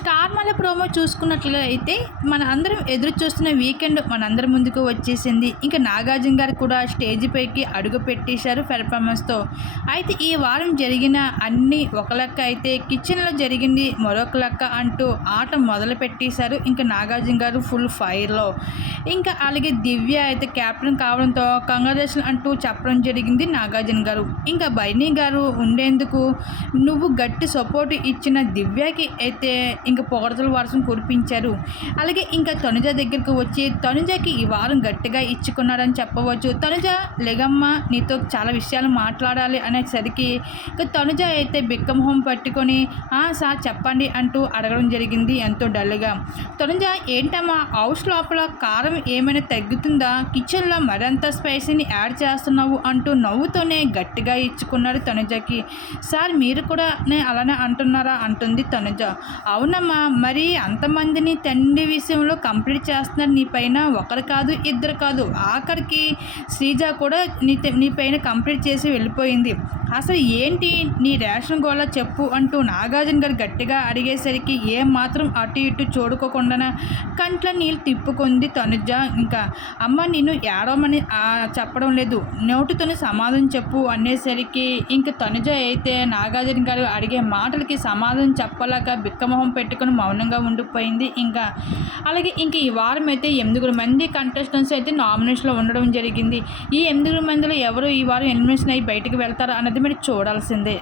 Star మళ్ళీ promo చూసుకున్నట్లయితే మన అందరం ఎదురు చూస్తున్న వీకెండ్ మనందరి ముందుకు వచ్చేసింది. ఇంకా నాగార్జున గారు కూడా స్టేజ్ పైకి అడుగు పెట్టేశారు పెర్ఫార్మెన్స్తో. అయితే ఈ వారం జరిగిన అన్ని ఒక లెక్క అయితే కిచెన్లో జరిగింది మరొక లెక్క అంటూ ఆట మొదలు పెట్టేశారు ఇంకా నాగార్జున గారు ఫుల్ ఫైర్లో. ఇంకా అలాగే దివ్య అయితే క్యాప్టెన్ కావడంతో కంగ్రాచులేషన్ అంటూ చెప్పడం జరిగింది నాగార్జున గారు. ఇంకా బైనీ గారు ఉండేందుకు నువ్వు గట్టి సపోర్ట్ ఇచ్చిన దివ్యకి అయితే ఇంకా పొగడతల వర్షం కురిపించారు. అలాగే ఇంకా తనుజ దగ్గరకు వచ్చి తనుజకి ఈ వారం గట్టిగా ఇచ్చుకున్నాడని చెప్పవచ్చు. తనుజ లెగమ్మ నీతో చాలా విషయాలు మాట్లాడాలి అనేసరికి ఇంకా తనుజ అయితే బిక్కమొహం పట్టుకొని "ఆ, సార్ చెప్పండి అంటూ అడగడం జరిగింది ఎంతో డల్గా. తనుజ ఏంటమ్మా హౌస్ లోపల కారం ఏమైనా తగ్గుతుందా? కిచెన్లో మరింత స్పైసీని యాడ్ చేస్తున్నావు అంటూ నవ్వుతోనే గట్టిగా ఇచ్చుకున్నాడు తనుజకి. సార్ మీరు కూడా అలానే అంటున్నారా? అంటుంది తనుజ. ఏంటమ్మా మరి అంతమందిని తండ్రి విషయంలో కంప్లీట్ చేస్తున్నారు. నీ పైన ఒకరు కాదు ఇద్దరు కాదు. ఆఖరికి శ్రీజ కూడా నీ నీ పైన కంప్లీట్ చేసి వెళ్ళిపోయింది. అసలు ఏంటి నీ రేషన్ గోళ చెప్పు అంటూ నాగార్జున గారు గట్టిగా అడిగేసరికి ఏం మాత్రం అటు ఇటు చూడుకోకుండా కంట్లో నీళ్ళు తిప్పుకుంది తనుజ. ఇంకా అమ్మ నిన్ను ఏడవమని చెప్పడం లేదు. నోటితోనే సమాధానం చెప్పు అనేసరికి ఇంక తనుజ అయితే నాగార్జున గారు అడిగే మాటలకి సమాధానం చెప్పలేక బిక్కమొహం పెట్టుకుని మౌనంగా ఉండిపోయింది. ఇంకా అలాగే ఇంక ఈ వారం అయితే ఎనిమిదిగురు మంది కంటెస్టెంట్స్ అయితే నామినేషన్లో ఉండడం జరిగింది. ఈ ఎనిమిదిగురు మందిలో ఎవరు ఈ వారం ఎలిమినేషన్ అయ్యి బయటకు వెళ్తారు అన్నది మీరు చూడాల్సిందే.